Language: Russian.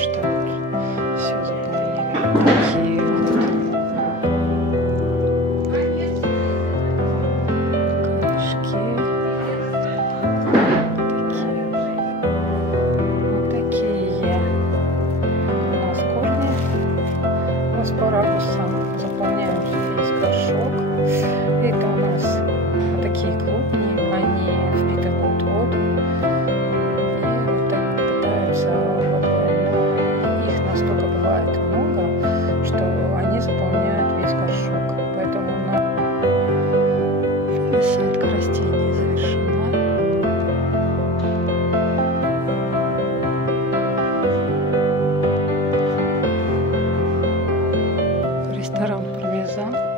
что все заполнили. Такие аспарагусом заполняем весь горшок. Это у нас вот такие клубни, они впитывают воду и вот так питаются водой, но их настолько бывает много, что они заполняют весь горшок, поэтому насадка растений завершена. Ресторан Пармезан.